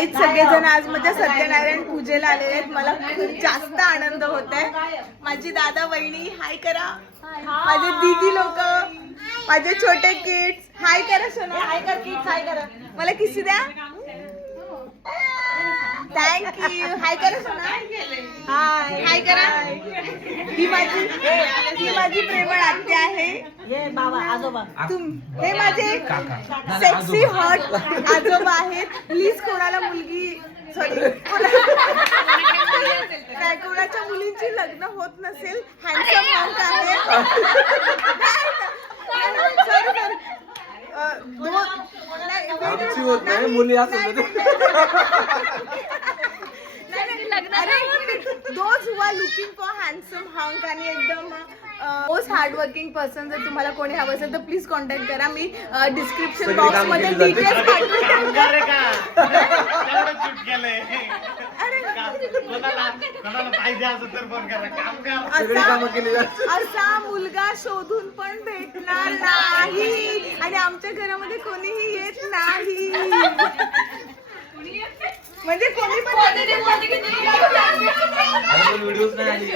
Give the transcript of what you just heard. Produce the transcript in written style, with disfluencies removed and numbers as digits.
Guys सगळेजण आज माझ्या सत्यनारायण पूजेला आलेले आहेत. मला खूप जास्त आनंद होत आहे. माझी दादा वहिनी हाय करा, माझे दीदी लोक, माझे छोटे किड्स हाय करा. सोना हाय कर, किड्स हाय करा, मला किसी द्या. थँक्यू. हाय करा सोना, हाय हाय करा. ही माझी प्रेमळ आत्या आहे. हे बाबा आजोबा, हे माझे सेक्सी हॉट आजोबा आहेत. प्लीज कोणाला मुलगी सॉरी कोणाच्या मुलींची लग्न होत नसेल, हँडसम हॉट आहे. मुली those who are looking for handsome hunk आणि एकदम मोस्ट हार्ड वर्किंग पर्सन जर तुम्हाला कोणी हवं असेल तर प्लीज कॉन्टॅक्ट करा. मी डिस्क्रिप्शन बॉक्स मध्ये डिटेल्स पाठवून असा मुलगा शोधून पण भेटणार नाही आणि आमच्या घरामध्ये कोणीही येत नाही. म्हणजे कोणी पण व्हिडिओज नाही आली.